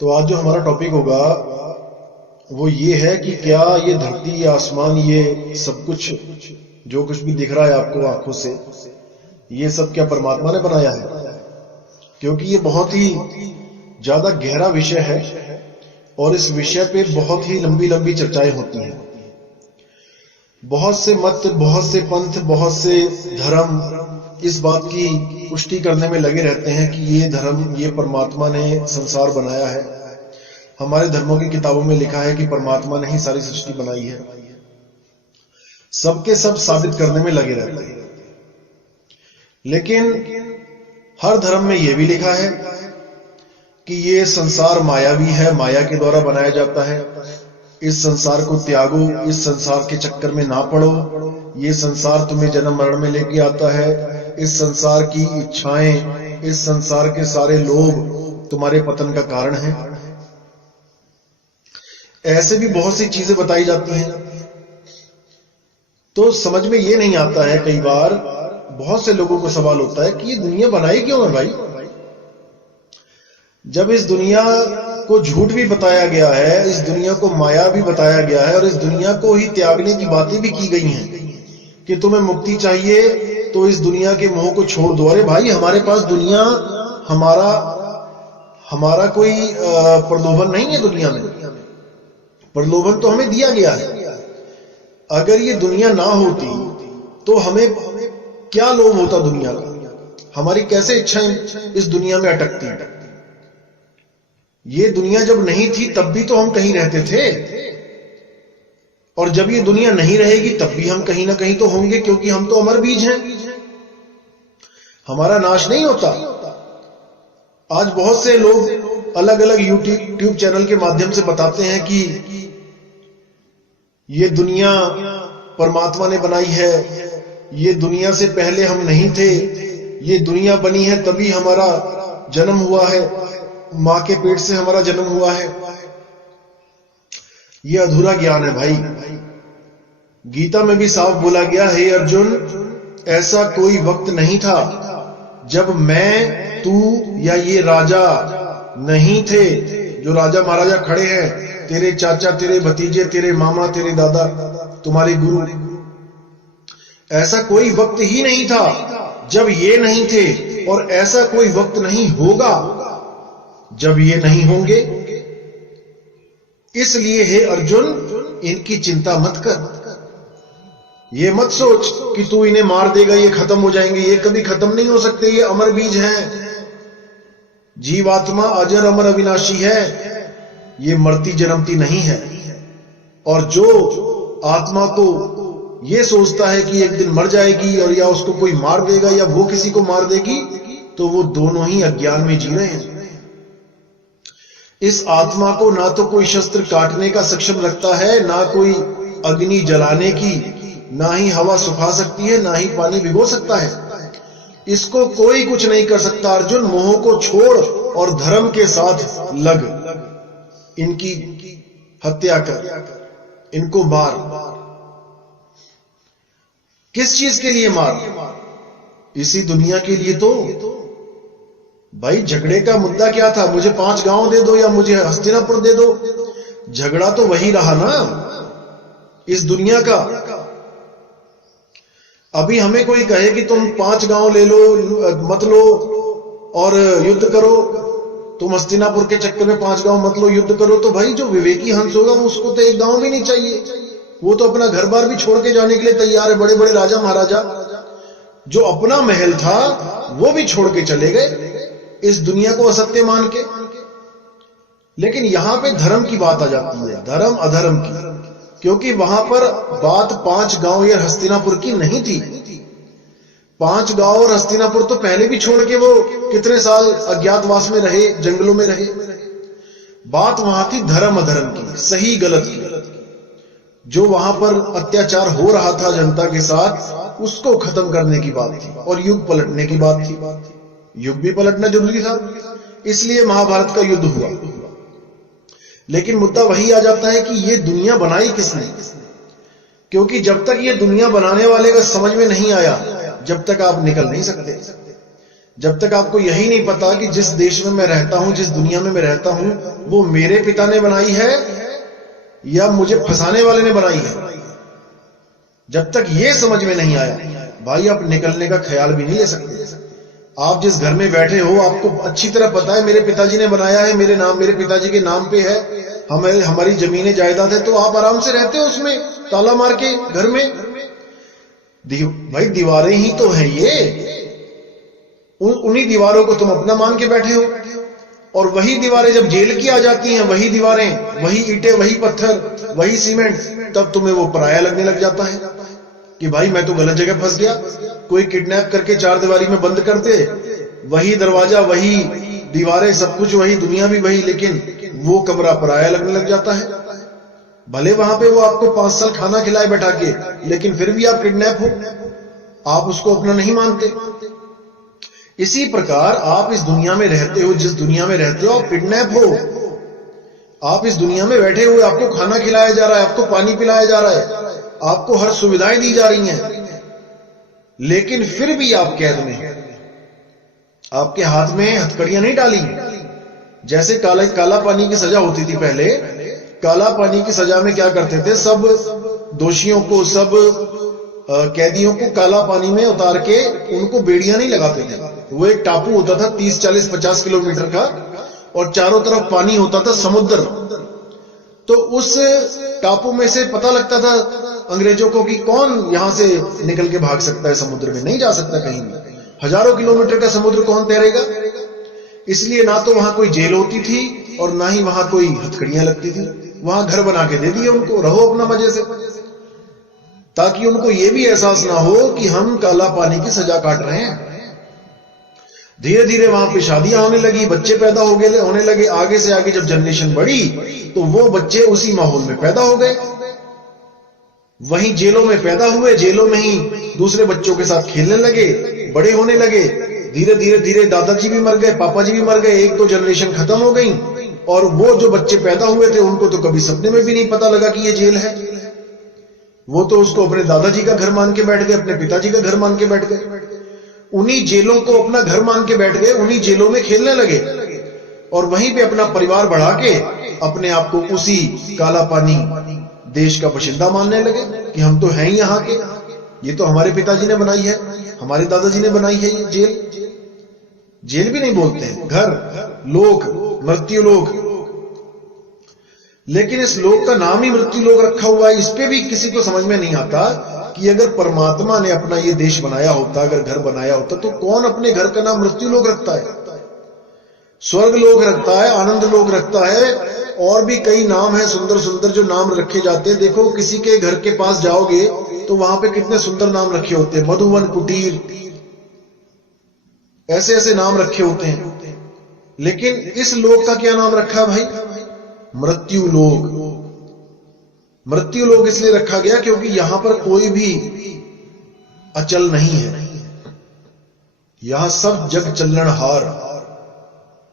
तो आज जो हमारा टॉपिक होगा वो ये है कि क्या ये धरती, ये आसमान, ये सब कुछ जो कुछ भी दिख रहा है आपको आंखों से, ये सब क्या परमात्मा ने बनाया है? क्योंकि ये बहुत ही ज्यादा गहरा विषय है और इस विषय पे बहुत ही लंबी लंबी चर्चाएं होती हैं। बहुत से मत, बहुत से पंथ, बहुत से धर्म इस बात की पुष्टि करने में लगे रहते हैं कि ये धर्म, ये परमात्मा ने संसार बनाया है। हमारे धर्मों की किताबों में लिखा है कि परमात्मा ने ही सारी सृष्टि बनाई है। सबके सब साबित करने में लगे रहते हैं। लेकिन हर धर्म में यह भी लिखा है कि ये संसार मायावी है, माया के द्वारा बनाया जाता है। इस संसार को त्यागो, इस संसार के चक्कर में ना पड़ो, ये संसार तुम्हें जन्म मरण में लेके आता है। इस संसार की इच्छाएं, इस संसार के सारे लोभ तुम्हारे पतन का कारण है। ऐसे भी बहुत सी चीजें बताई जाती हैं। तो समझ में ये नहीं आता है, कई बार बहुत से लोगों को सवाल होता है कि ये दुनिया बनाई क्यों है भाई? जब इस दुनिया को झूठ भी बताया गया है, इस दुनिया को माया भी बताया गया है और इस दुनिया को ही त्यागने की बातें भी की गई हैं कि तुम्हें मुक्ति चाहिए तो इस दुनिया के मोह को छोड़ दो। अरे भाई, हमारे पास दुनिया, हमारा कोई प्रलोभन नहीं है दुनिया में। प्रलोभन तो हमें दिया गया है। अगर ये दुनिया ना होती तो हमें क्या लोभ होता दुनिया का? हमारी कैसे इच्छाएं इस दुनिया में अटकती? ये दुनिया जब नहीं थी तब भी तो हम कहीं रहते थे, और जब ये दुनिया नहीं रहेगी तब भी हम कहीं ना कहीं तो होंगे, क्योंकि हम तो अमर बीज हैं। हमारा नाश नहीं होता। आज बहुत से लोग अलग अलग यूट्यूब चैनल के माध्यम से बताते हैं कि ये दुनिया परमात्मा ने बनाई है, ये दुनिया से पहले हम नहीं थे, ये दुनिया बनी है तभी हमारा जन्म हुआ है, मां के पेट से हमारा जन्म हुआ है। ये अधूरा ज्ञान है भाई। गीता में भी साफ बोला गया, हे अर्जुन, ऐसा कोई वक्त नहीं था जब मैं, तू या ये राजा नहीं थे। जो राजा महाराजा खड़े हैं, तेरे चाचा, तेरे भतीजे, तेरे मामा, तेरे दादा, तुम्हारे गुरु, ऐसा कोई वक्त ही नहीं था जब ये नहीं थे, और ऐसा कोई वक्त नहीं होगा जब ये नहीं होंगे। इसलिए हे अर्जुन, इनकी चिंता मत कर। ये मत सोच कि तू इन्हें मार देगा, ये खत्म हो जाएंगे। ये कभी खत्म नहीं हो सकते। ये अमर बीज हैं। जीवात्मा अजर अमर अविनाशी है। ये मरती जन्मती नहीं है। और जो आत्मा को ये सोचता है कि एक दिन मर जाएगी और या उसको कोई मार देगा या वो किसी को मार देगी, तो वो दोनों ही अज्ञान में जी रहे हैं। इस आत्मा को ना तो कोई शस्त्र काटने का सक्षम रखता है, ना कोई अग्नि जलाने की, ना ही हवा सुखा सकती है, ना ही पानी भिगो सकता है। इसको कोई कुछ नहीं कर सकता। अर्जुन, मोह को छोड़ और धर्म के साथ लग। इनकी हत्या कर, इनको मार। किस चीज के लिए मार? इसी दुनिया के लिए तो। भाई, झगड़े का मुद्दा क्या था? मुझे 5 गांव दे दो या मुझे हस्तिनापुर दे दो। झगड़ा तो वही रहा ना, इस दुनिया का। अभी हमें कोई कहे कि तुम 5 गांव ले लो, मत लो और युद्ध करो, तुम हस्तिनापुर के चक्कर में 5 गांव मत लो, युद्ध करो, तो भाई जो विवेकी हंस होगा वो, उसको तो 1 गांव भी नहीं चाहिए। वो तो अपना घर बार भी छोड़ के जाने के लिए तैयार है। बड़े बड़े राजा महाराजा जो अपना महल था वो भी छोड़ के चले गए इस दुनिया को असत्य मान के। लेकिन यहां पे धर्म की बात आ जाती है, धर्म अधर्म की, क्योंकि वहां पर बात 5 गांव या हस्तिनापुर की नहीं थी। 5 गांव और हस्तिनापुर तो पहले भी छोड़ के वो कितने साल अज्ञातवास में रहे, जंगलों में रहे। बात वहां थी धर्म अधर्म की, सही गलत की। जो वहां पर अत्याचार हो रहा था जनता के साथ, उसको खत्म करने की बात थी और युग पलटने की बात थी। युग भी पलटना जरूरी था, इसलिए महाभारत का युद्ध हुआ। लेकिन मुद्दा वही आ जाता है कि ये दुनिया बनाई किसने? क्योंकि जब तक ये दुनिया बनाने वाले का समझ में नहीं आया, जब तक आप निकल नहीं सकते। जब तक आपको यही नहीं पता कि जिस देश में मैं रहता हूं, जिस दुनिया में मैं रहता हूं, वो मेरे पिता ने बनाई है या मुझे फंसाने वाले ने बनाई है, जब तक ये समझ में नहीं आया, भाई आप निकलने का ख्याल भी नहीं ले सकते। आप जिस घर में बैठे हो, आपको अच्छी तरह पता है मेरे पिताजी ने बनाया है, मेरे पिताजी के नाम पे है, हमारी जमीनें जायदाद है, तो आप आराम से रहते हो उसमें ताला मार के घर में। भाई दीवारें ही तो है ये, उन्हीं दीवारों को तुम अपना मान के बैठे हो, और वही दीवारें जब जेल की आ जाती हैं, वही दीवारें, वही ईंटें, वही पत्थर, वही सीमेंट, तब तुम्हें वो पराया लगने लग जाता है कि भाई मैं तो गलत जगह फंस गया। कोई किडनैप करके चार दीवारी में बंद कर दे, वही दरवाजा, वही दीवारें, सब कुछ वही, दुनिया भी वही, लेकिन वो कमरा पराया लगने लग जाता है। भले वहां पे वो आपको 5 साल खाना खिलाए बैठा के, लेकिन फिर भी आप किडनैप हो, आप उसको अपना नहीं मानते। इसी प्रकार आप इस दुनिया में रहते हो, जिस दुनिया में रहते हो, आप किडनैप हो। आप इस दुनिया में बैठे हुए, आपको खाना खिलाया जा रहा है, आपको पानी पिलाया जा रहा है, आपको हर सुविधाएं दी जा रही हैं, लेकिन फिर भी आप कैद में हैं। आपके हाथ में हथकड़ियां नहीं डाली। जैसे काला पानी की सजा होती थी पहले, काला पानी की सजा में क्या करते थे, सब दोषियों को, सब कैदियों को काला पानी में उतार के उनको बेड़ियां नहीं लगाते थे। वो एक टापू होता था 30, 40, 50 किलोमीटर का, और चारों तरफ पानी होता था, समुद्र। तो उस टापू में से पता लगता था अंग्रेजों को कि कौन यहां से निकल के भाग सकता है, समुद्र में नहीं जा सकता कहीं भी। हजारों किलोमीटर का समुद्र कौन तैरेगा? इसलिए ना तो वहां कोई जेल होती थी और ना ही वहां कोई हथकड़ियां लगती थी। वहां घर बना के दे दिए उनको, रहो अपना मजे से, ताकि उनको यह भी एहसास ना हो कि हम काला पानी की सजा काट रहे हैं। धीरे धीरे वहां पे शादियां होने लगी, बच्चे पैदा होने लगे। आगे से आगे जब जनरेशन बढ़ी तो वो बच्चे उसी माहौल में पैदा हो गए, वहीं जेलों में पैदा हुए, जेलों में ही दूसरे बच्चों के साथ खेलने लगे, बड़े होने लगे। धीरे धीरे धीरे दादाजी भी मर गए, पापा जी भी मर गए, एक तो जनरेशन खत्म हो गई। और वो जो बच्चे पैदा हुए थे उनको तो कभी सपने में भी नहीं पता लगा कि ये जेल है। वो तो उसको अपने दादाजी का घर मान के बैठ गए, अपने पिताजी का घर मान के बैठ गए, उन्हीं जेलों को अपना घर मान के बैठ गए, उन्हीं जेलों में खेलने लगे, और वहीं पे अपना परिवार बढ़ा के अपने आप को उसी काला पानी देश का बाशिंदा मानने लगे कि हम तो हैं ही यहाँ के, ये तो हमारे पिताजी ने बनाई है, हमारे दादाजी ने बनाई है ये जेल। जेल भी नहीं बोलते हैं, घर, लोक, मृत्यु लोक। लेकिन इस लोक का नाम ही मृत्यु लोक रखा हुआ है। इस पे भी किसी को समझ में नहीं आता कि अगर परमात्मा ने अपना ये देश बनाया होता, अगर घर बनाया होता, तो कौन अपने घर का नाम मृत्यु लोक रखता है? स्वर्ग लोक रखता है, आनंद लोक रखता है, और भी कई नाम हैं सुंदर सुंदर जो नाम रखे जाते हैं। देखो किसी के घर के पास जाओगे तो वहां पे कितने सुंदर नाम रखे होते हैं, मधुवन कुटीर, ऐसे ऐसे नाम रखे होते हैं। लेकिन इस लोक का क्या नाम रखा भाई? मृत्यु लोक। मृत्यु लोक इसलिए रखा गया क्योंकि यहां पर कोई भी अचल नहीं है, यहां सब जग चलनहार।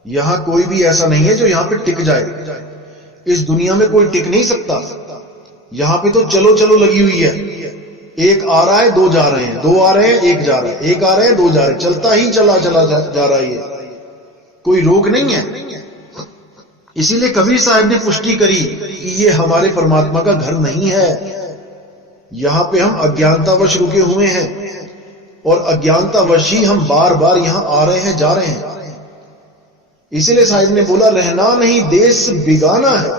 यहां कोई भी ऐसा नहीं है जो यहां पे टिक जाए। इस दुनिया में कोई टिक नहीं सकता। यहां पे तो चलो चलो लगी हुई है, एक आ रहा है, दो जा रहे हैं, दो आ रहे हैं, एक जा रहा है, एक आ रहे हैं, दो जा रहे हैं, चलता ही चला जा रहा है, ये कोई रोक नहीं है। इसीलिए कबीर साहब ने पुष्टि करी कि ये हमारे परमात्मा का घर नहीं है, यहां पे हम अज्ञानतावश रुके हुए हैं, और अज्ञानतावश ही हम बार बार यहां आ रहे हैं, जा रहे हैं। इसीलिए साहिब ने बोला, रहना नहीं देश बेगाना है।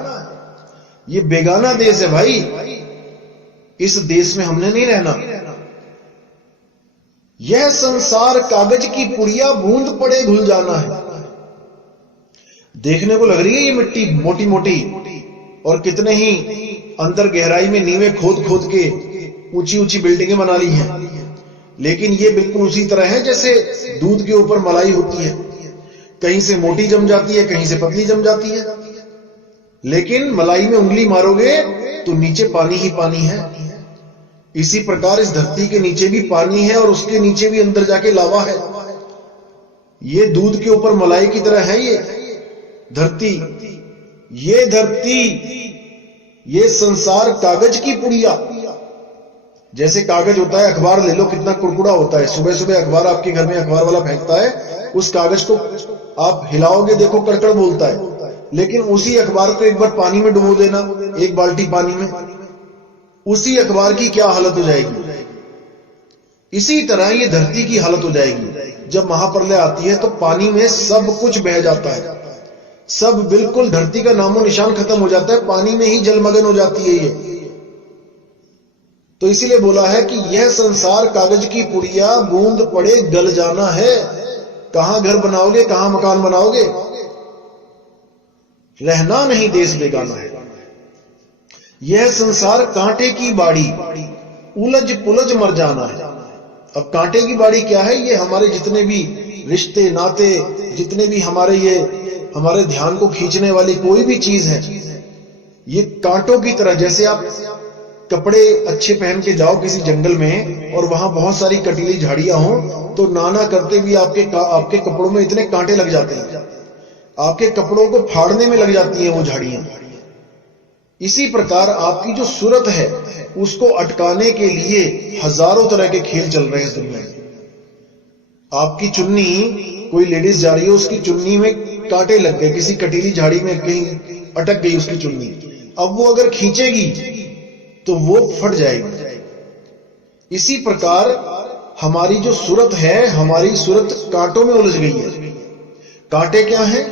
ये बेगाना देश है भाई, इस देश में हमने नहीं रहना। यह संसार कागज की पुड़िया, बूंद पड़े घुल जाना है। देखने को लग रही है ये मिट्टी मोटी मोटी, और कितने ही अंदर गहराई में नींवें खोद खोद के ऊंची ऊंची बिल्डिंगें बना ली हैं, लेकिन ये बिल्कुल उसी तरह है जैसे दूध के ऊपर मलाई होती है, कहीं से मोटी जम जाती है, कहीं से पतली जम जाती है, लेकिन मलाई में उंगली मारोगे तो नीचे पानी ही पानी है। इसी प्रकार इस धरती के नीचे भी पानी है, और उसके नीचे भी अंदर जाके लावा है। ये दूध के ऊपर मलाई की तरह है ये धरती। ये संसार कागज की पुड़िया, जैसे कागज होता है, अखबार ले लो, कितना कुड़कुड़ा होता है। सुबह सुबह अखबार आपके घर में अखबार वाला फेंकता है, उस कागज को आप हिलाओगे, देखो कड़कड़ बोलता है। लेकिन उसी अखबार को एक बार पानी में डुबो देना, एक बाल्टी पानी में, उसी अखबार की क्या हालत हो जाएगी। इसी तरह ये धरती की हालत हो जाएगी। जब महाप्रलय आती है तो पानी में सब कुछ बह जाता है, सब बिल्कुल धरती का नामो निशान खत्म हो जाता है, पानी में ही जलमग्न हो जाती है ये। तो इसीलिए बोला है कि यह संसार कागज की पुड़िया, बूंद पड़े गल जाना है। कहां घर बनाओगे, कहां मकान बनाओगे, रहना नहीं देश बेगाना है। यह संसार कांटे की बाड़ी, उलझ पुलझ मर जाना है। अब कांटे की बाड़ी क्या है? ये हमारे जितने भी रिश्ते नाते, जितने भी हमारे ध्यान को खींचने वाली कोई भी चीज है, ये कांटों की तरह। जैसे आप कपड़े अच्छे पहन के जाओ किसी जंगल में और वहां बहुत सारी कटीली झाड़ियां हो, तो नाना करते भी आपके कपड़ों में इतने कांटे लग जाते हैं, आपके कपड़ों को फाड़ने में लग जाती हैं वो झाड़ियां। इसी प्रकार आपकी जो सूरत है उसको अटकाने के लिए हजारों तरह के खेल चल रहे हैं इस दुनिया में। आपकी चुन्नी, कोई लेडीज जा रही है, उसकी चुन्नी में कांटे लग गए, किसी कटीली झाड़ी में कहीं अटक गई उसकी चुन्नी। अब वो अगर खींचेगी तो वो फट जाएगी। इसी प्रकार हमारी जो सूरत है, हमारी सूरत कांटों में उलझ गई है। कांटे क्या हैं?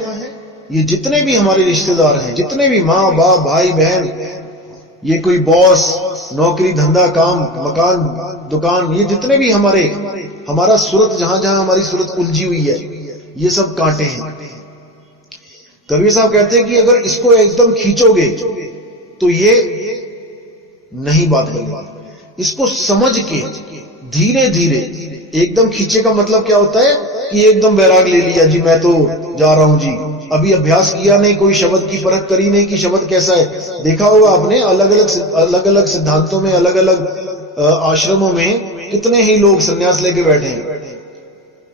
ये जितने भी हमारे रिश्तेदार हैं, जितने भी माँ बाप भाई बहन, ये कोई बॉस, नौकरी धंधा काम मकान दुकान, ये जितने भी हमारा सूरत, जहां जहां हमारी सूरत उलझी हुई है, ये सब कांटे हैं। कबीर साहब कहते हैं कि अगर इसको एकदम खींचोगे तो ये नहीं बात बनेगी। इसको समझ के धीरे धीरे, एकदम खींचे का मतलब क्या होता है कि एकदम वैराग ले लिया जी, मैं तो जा रहा हूं जी, अभी अभ्यास किया नहीं, कोई शब्द की परख करी नहीं कि शब्द कैसा है। देखा होगा आपने अलग अलग सिद्धांतों में, अलग अलग आश्रमों में कितने ही लोग सन्यास लेके बैठे हैं,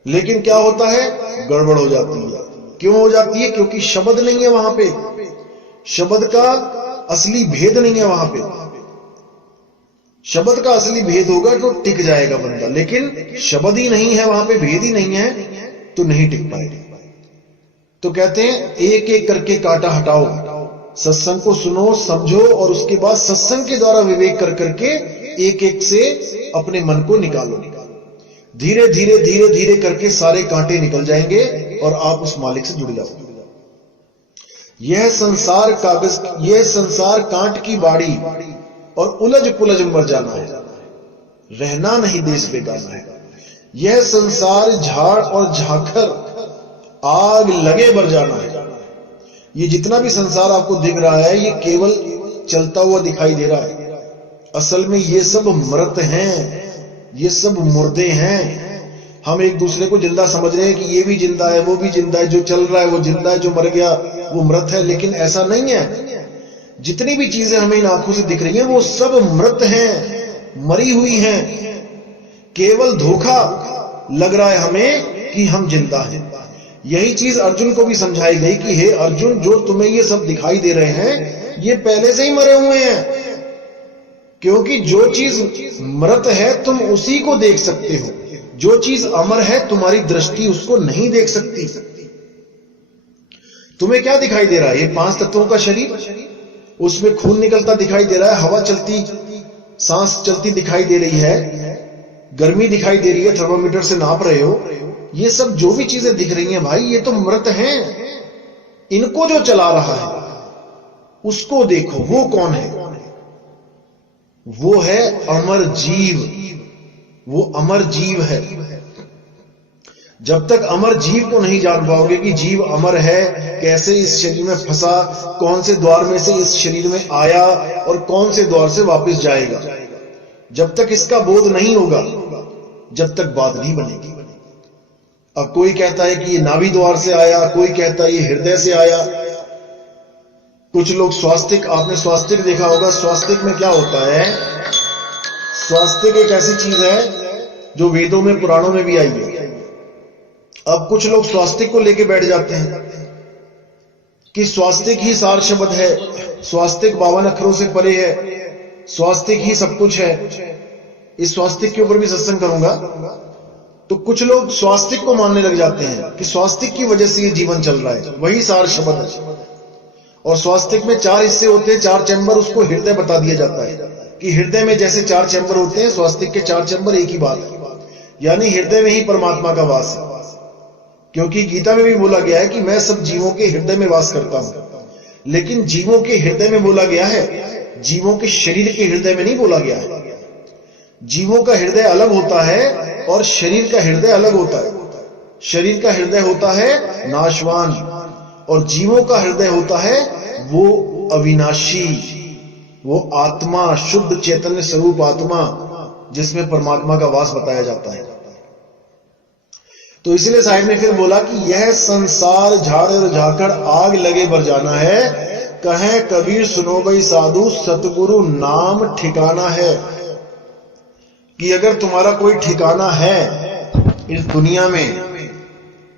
लेकिन क्या होता है, गड़बड़ हो जाती है। क्यों हो जाती है? क्योंकि शब्द नहीं है वहां पे, शब्द का असली भेद नहीं है वहां पे। शब्द का असली भेद होगा तो टिक जाएगा बंदा, लेकिन शब्द ही नहीं है वहां पे, भेद ही नहीं है, तो नहीं टिक पाएगा। तो कहते हैं एक एक करके कांटा हटाओ, सत्संग को सुनो समझो, और उसके बाद सत्संग के द्वारा विवेक कर करके एक एक से अपने मन को निकालो। धीरे धीरे धीरे धीरे करके सारे कांटे निकल जाएंगे और आप उस मालिक से जुड़ जाओगे। यह संसार कांट की बाड़ी और उलझ पुलझ मर जाना है, रहना नहीं देश बेगाना है। यह संसार झाड़ और झाखर, आग लगे बर जाना है। ये जितना भी संसार आपको दिख रहा है, ये केवल चलता हुआ दिखाई दे रहा है। असल में ये सब मृत हैं, ये सब मुर्दे हैं। हम एक दूसरे को जिंदा समझ रहे हैं कि ये भी जिंदा है, वो भी जिंदा है, जो चल रहा है वो जिंदा है, जो मर गया वो मृत है, लेकिन ऐसा नहीं है। जितनी भी चीजें हमें इन आंखों से दिख रही हैं वो सब मृत हैं, मरी हुई हैं। केवल धोखा लग रहा है हमें कि हम जिंदा हैं। यही चीज अर्जुन को भी समझाई गई कि हे अर्जुन, जो तुम्हें ये सब दिखाई दे रहे हैं ये पहले से ही मरे हुए हैं, क्योंकि जो चीज मृत है तुम उसी को देख सकते हो, जो चीज अमर है तुम्हारी दृष्टि उसको नहीं देख सकती। तुम्हें क्या दिखाई दे रहा है? ये 5 तत्वों का शरीर, उसमें खून निकलता दिखाई दे रहा है, हवा चलती, सांस चलती दिखाई दे रही है, गर्मी दिखाई दे रही है, थर्मामीटर से नाप रहे हो। ये सब जो भी चीजें दिख रही हैं भाई, ये तो मृत हैं। इनको जो चला रहा है उसको देखो, वो कौन है? वो है अमर जीव, वो अमर जीव है। जब तक अमर जीव को नहीं जान पाओगे कि जीव अमर है, कैसे इस शरीर में फंसा, कौन से द्वार में से इस शरीर में आया और कौन से द्वार से वापस जाएगा, जब तक इसका बोध नहीं होगा, जब तक बात नहीं बनेगी। अब कोई कहता है कि ये नाभि द्वार से आया, कोई कहता है ये हृदय से आया। कुछ लोग स्वास्तिक, आपने स्वास्तिक देखा होगा, स्वास्तिक में क्या होता है? स्वास्तिक एक ऐसी चीज है जो वेदों में पुराणों में भी आई है। अब कुछ लोग स्वास्तिक को लेके बैठ जाते हैं कि स्वास्तिक ही सार शब्द है, स्वास्तिक 52 अक्षरों से परे है, स्वास्तिक ही सब कुछ है। इस स्वास्तिक के ऊपर भी सत्संग करूंगा। तो कुछ लोग स्वास्तिक को मानने लग जाते हैं कि स्वास्तिक की वजह से ये जीवन चल रहा है, वही सार शब्द है। और स्वास्तिक में 4 हिस्से होते हैं, 4 चैम्बर, उसको हृदय बता दिया जाता है कि हृदय में जैसे 4 चैम्बर होते हैं, स्वास्तिक के 4 चैम्बर एक ही बात है, यानी हृदय में ही परमात्मा का वास है। क्योंकि गीता में भी बोला गया है कि मैं सब जीवों के हृदय में वास करता हूं, लेकिन जीवों के हृदय में बोला गया है, जीवों के शरीर के हृदय में नहीं बोला गया है। जीवों का हृदय अलग होता है और शरीर का हृदय अलग होता है। शरीर का हृदय होता है नाशवान और जीवों का हृदय होता है वो अविनाशी, वो आत्मा, शुद्ध चैतन्य स्वरूप आत्मा, जिसमें परमात्मा का वास बताया जाता है। तो इसलिए साहिब ने फिर बोला कि यह संसार झाड़ और झाकड़ आग लगे बर जाना है, कहे कबीर सुनो भाई साधु सतगुरु नाम ठिकाना है। कि अगर तुम्हारा कोई ठिकाना है इस दुनिया में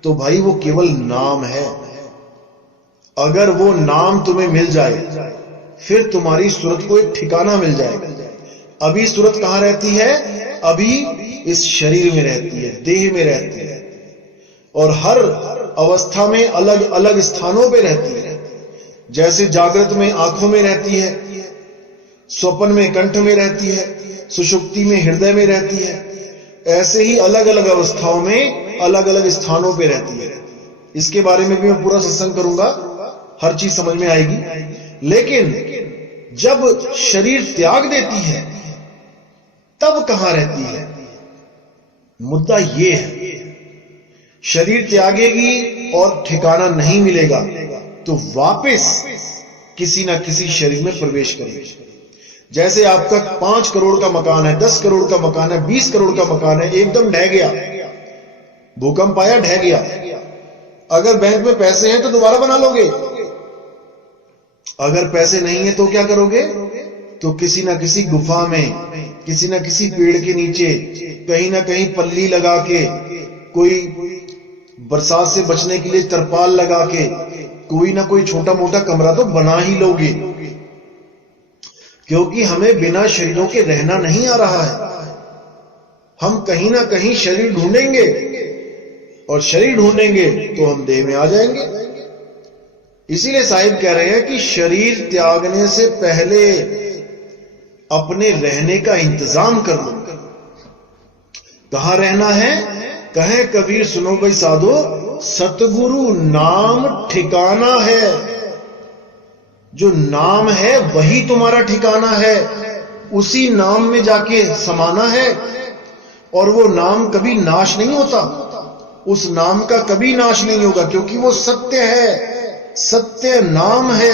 तो भाई वो केवल नाम है। अगर वो नाम तुम्हें मिल जाए फिर तुम्हारी सूरत को एक ठिकाना मिल जाएगा। अभी सूरत कहां रहती है? अभी इस शरीर में रहती है, देह में रहती है, और हर अवस्था में अलग अलग स्थानों पे रहती है। जैसे जागृत में आंखों में रहती है, स्वप्न में कंठ में रहती है, सुषुप्ति में हृदय में रहती है, ऐसे ही अलग अलग अवस्थाओं में अलग अलग स्थानों पे रहती है। इसके बारे में भी मैं पूरा सत्संग करूंगा, हर चीज समझ में आएगी। लेकिन जब शरीर त्याग देती है तब कहां रहती है? मुद्दा यह है, शरीर त्यागेगी और ठिकाना नहीं मिलेगा तो वापस किसी ना किसी शरीर में प्रवेश करेगी। जैसे आपका 5 करोड़ का मकान है, 10 करोड़ का मकान है, 20 करोड़ का मकान है, एकदम ढह गया, भूकंप आया, ढह गया। अगर बैंक में पैसे हैं तो दोबारा बना लोगे, अगर पैसे नहीं है तो क्या करोगे? तो किसी ना किसी गुफा में, किसी ना किसी पेड़ के नीचे, कहीं ना कहीं पल्ली लगा के, कोई बरसात से बचने के लिए तरपाल लगा के, कोई ना कोई छोटा मोटा कमरा तो बना ही लोगे। क्योंकि हमें बिना शरीरों के रहना नहीं आ रहा है। हम कहीं ना कहीं शरीर ढूंढेंगे और शरीर ढूंढेंगे तो हम देह में आ जाएंगे। इसीलिए साहिब कह रहे हैं कि शरीर त्यागने से पहले अपने रहने का इंतजाम कर लो। कहां रहना है? कहे कबीर सुनो भाई साधो सतगुरु नाम ठिकाना है। जो नाम है वही तुम्हारा ठिकाना है, उसी नाम में जाके समाना है। और वो नाम कभी नाश नहीं होता, उस नाम का कभी नाश नहीं होगा, क्योंकि वो सत्य है, सत्य नाम है।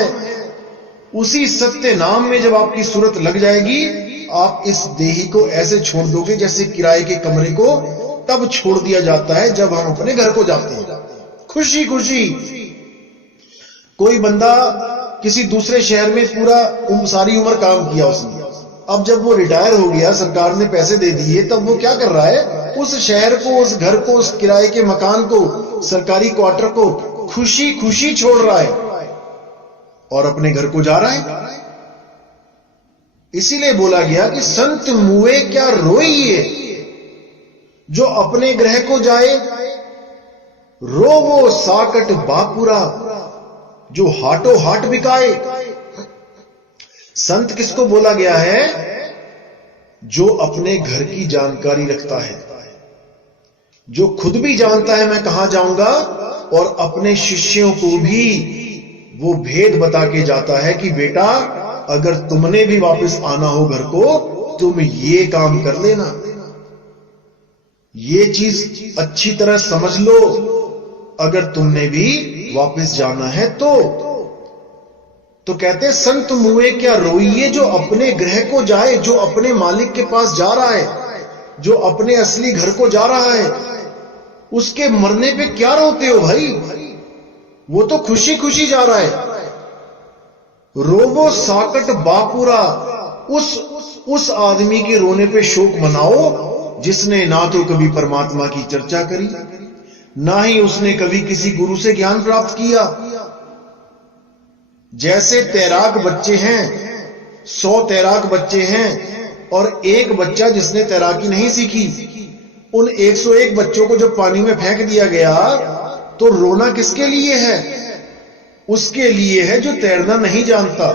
उसी सत्य नाम में जब आपकी सूरत लग जाएगी, आप इस देही को ऐसे छोड़ दोगे जैसे किराए के कमरे को तब छोड़ दिया जाता है जब हम अपने घर को जाते हैं खुशी खुशी। कोई बंदा किसी दूसरे शहर में पूरा सारी उम्र काम किया उसने, अब जब वो रिटायर हो गया, सरकार ने पैसे दे दिए, तब वो क्या कर रहा है? उस शहर को, उस घर को, उस किराए के मकान को, सरकारी क्वार्टर को खुशी खुशी छोड़ रहा है और अपने घर को जा रहा है। इसीलिए बोला गया कि संत मुए क्या रोइए, जो अपने ग्रह को जाए रोवो साकट बापुरा, जो हाटो हाट बिकाए। संत किसको बोला गया है? जो अपने घर की जानकारी रखता है, जो खुद भी जानता है मैं कहां जाऊंगा, और अपने शिष्यों को भी वो भेद बता के जाता है कि बेटा अगर तुमने भी वापस आना हो घर को, तुम ये काम कर लेना, ये चीज अच्छी तरह समझ लो, अगर तुमने भी वापस जाना है तो कहते संत मुए क्या रोइए, जो अपने ग्रह को जाए, जो अपने मालिक के पास जा रहा है, जो अपने असली घर को जा रहा है, उसके मरने पे क्या रोते हो भाई? वो तो खुशी खुशी जा रहा है। रोवो साकट बापुरा, उस आदमी के रोने पे शोक मनाओ जिसने ना तो कभी परमात्मा की चर्चा करी, ना ही उसने कभी किसी गुरु से ज्ञान प्राप्त किया। जैसे तैराक बच्चे हैं, 100 तैराक बच्चे हैं, और एक बच्चा जिसने तैराकी नहीं सीखी, उन 101 बच्चों को जब पानी में फेंक दिया गया तो रोना किसके लिए है? उसके लिए है जो तैरना नहीं जानता।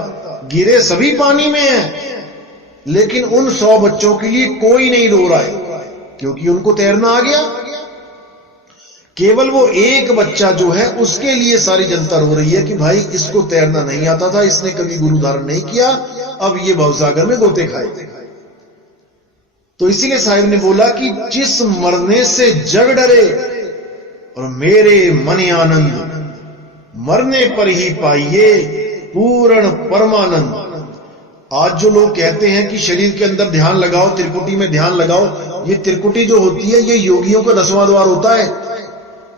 गिरे सभी पानी में हैं, लेकिन उन 100 बच्चों के लिए कोई नहीं रो रहा है, क्योंकि उनको तैरना आ गया। केवल वो एक बच्चा जो है उसके लिए सारी जनता रो रही है कि भाई इसको तैरना नहीं आता था, इसने कभी गुरु धारण नहीं किया, अब ये भवसागर में गोते खाए। तो इसीलिए साहिब ने बोला कि जिस मरने से जग डरे और मेरे मन आनंद, मरने पर ही पाइए पूर्ण परमानंद। आज जो लोग कहते हैं कि शरीर के अंदर ध्यान लगाओ, त्रिकुटी में ध्यान लगाओ, ये त्रिकुटी जो होती है ये योगियों का 10वां द्वार होता है।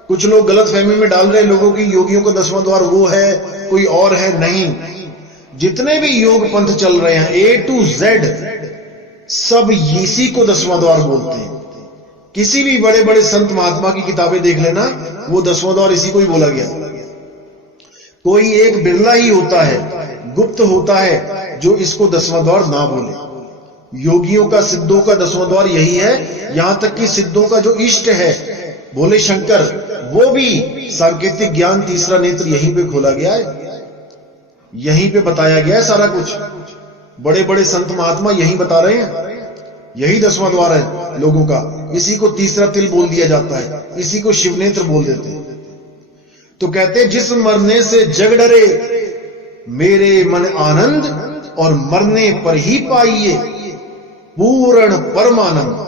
कुछ लोग गलत फहमी में डाल रहे लोगों की योगियों का 10वां द्वार वो है, कोई और है। नहीं, जितने भी योग पंथ चल रहे हैं A to Z सब इसी को 10वां द्वार बोलते हैं। किसी भी बड़े बड़े संत महात्मा की किताबें देख लेना, वो 10वां द्वार इसी को ही बोला गया। कोई एक बिरला ही होता है, गुप्त होता है, जो इसको 10वां द्वार ना बोले। योगियों का, सिद्धों का 10वां द्वार यही है। यहां तक कि सिद्धों का जो इष्ट है भोले शंकर, वो भी सांकेतिक ज्ञान तीसरा नेत्र यहीं पे खोला गया है, यहीं पे बताया गया है सारा कुछ। बड़े बड़े संत महात्मा यही बता रहे हैं, यही 10वां द्वार है लोगों का। इसी को तीसरा तिल बोल दिया जाता है, इसी को शिवनेत्र बोल देते हैं। तो कहते हैं जिस मरने से जग डरे मेरे मन आनंद और मरने पर ही पाइए पूर्ण परमानंद।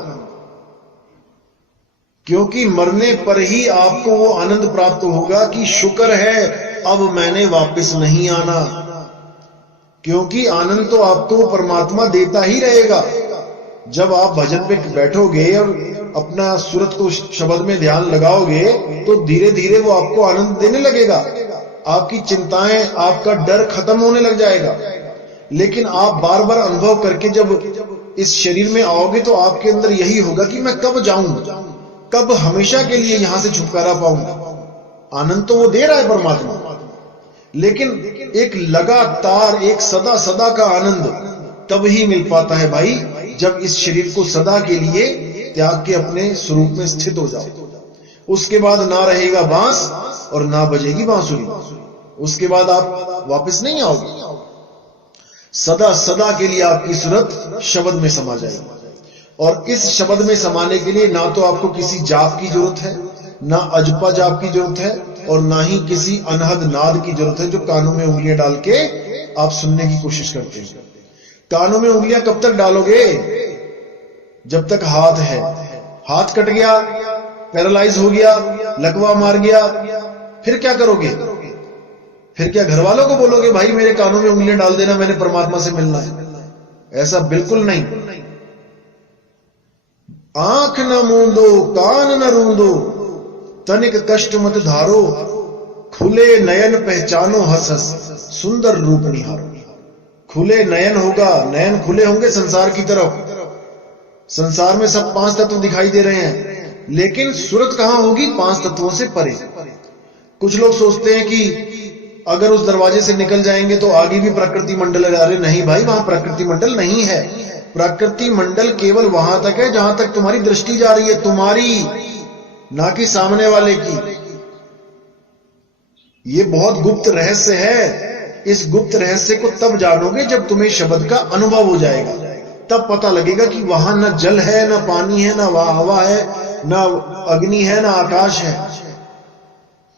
क्योंकि मरने पर ही आपको वो आनंद प्राप्त होगा कि शुक्र है अब मैंने वापस नहीं आना। क्योंकि आनंद तो आपको परमात्मा देता ही रहेगा। जब आप भजन पे बैठोगे और अपना सूरत को शब्द में ध्यान लगाओगे तो धीरे धीरे वो आपको आनंद देने लगेगा। आपकी चिंताएं, आपका डर खत्म होने लग जाएगा। लेकिन आप बार बार अनुभव करके जब इस शरीर में आओगे तो आपके अंदर यही होगा कि मैं कब जाऊं, कब हमेशा के लिए यहां से छुटकारा पाऊंगा। आनंद तो वो दे रहा है परमात्मा, लेकिन एक लगातार, एक सदा सदा का आनंद तब ही मिल पाता है भाई, जब इस शरीर को सदा के लिए त्याग के अपने स्वरूप में स्थित हो जाओ। उसके बाद ना रहेगा बांस और ना बजेगी बांसुरी। उसके बाद आप वापस नहीं आओगे। सदा सदा के लिए आपकी सूरत शब्द में समा जाएगी। और इस शब्द में समाने के लिए ना तो आपको किसी जाप की जरूरत है, ना अजपा जाप की जरूरत है, और ना ही किसी अनहद नाद की जरूरत है जो कानों में उंगलियां डाल के आप सुनने की कोशिश करते हैं। कानों में उंगलियां कब तक डालोगे? जब तक हाथ है। हाथ कट गया, पैरालाइज हो गया, लकवा मार गया, फिर क्या करोगे? फिर क्या घर वालों को बोलोगे भाई मेरे कानों में उंगलियां डाल देना, मैंने परमात्मा से मिलना है? ऐसा बिल्कुल नहीं। आंख न मूंदो, कान न रूंदो, तनिक कष्ट मत धारो, खुले नयन पहचानो हंस हंस, सुंदर रूप निहारो। खुले नयन होगा, नयन खुले होंगे संसार की तरफ। संसार में सब 5 तत्व दिखाई दे रहे हैं, लेकिन सूरत कहां होगी? 5 तत्वों से परे। कुछ लोग सोचते हैं कि अगर उस दरवाजे से निकल जाएंगे तो आगे भी प्रकृति मंडल है। अरे नहीं भाई, वहां प्रकृति मंडल नहीं है। प्रकृति मंडल केवल वहां तक है जहां तक तुम्हारी दृष्टि जा रही है, तुम्हारी, ना कि सामने वाले की। ये बहुत गुप्त रहस्य है। इस गुप्त रहस्य को तब जानोगे जब तुम्हें शब्द का अनुभव हो जाएगा। तब पता लगेगा कि वहां न जल है, न पानी है, न हवा है, न अग्नि है, न आकाश है।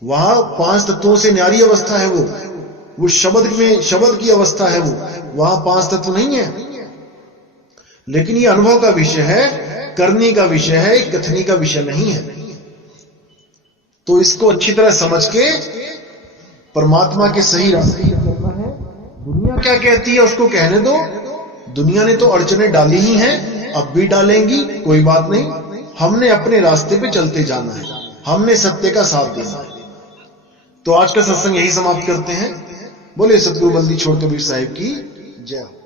वहां 5 तत्वों से न्यारी अवस्था है वो शब्द में, शब्द की अवस्था है वो। वहां 5 तत्व नहीं है। लेकिन ये अनुभव का विषय है, करने का विषय है, कथनी का विषय नहीं है। तो इसको अच्छी तरह समझ के परमात्मा के सही रास्ते पर चलना है। दुनिया क्या कहती है उसको कहने दो। दुनिया ने तो अड़चने डाली ही हैं, अब भी डालेंगी, कोई बात नहीं। हमने अपने रास्ते पे चलते जाना है, हमने सत्य का साथ देना है। तो आज का सत्संग यही समाप्त करते हैं। बोले सतगुरु बंदी छोड़ कबीर साहिब की जय हो।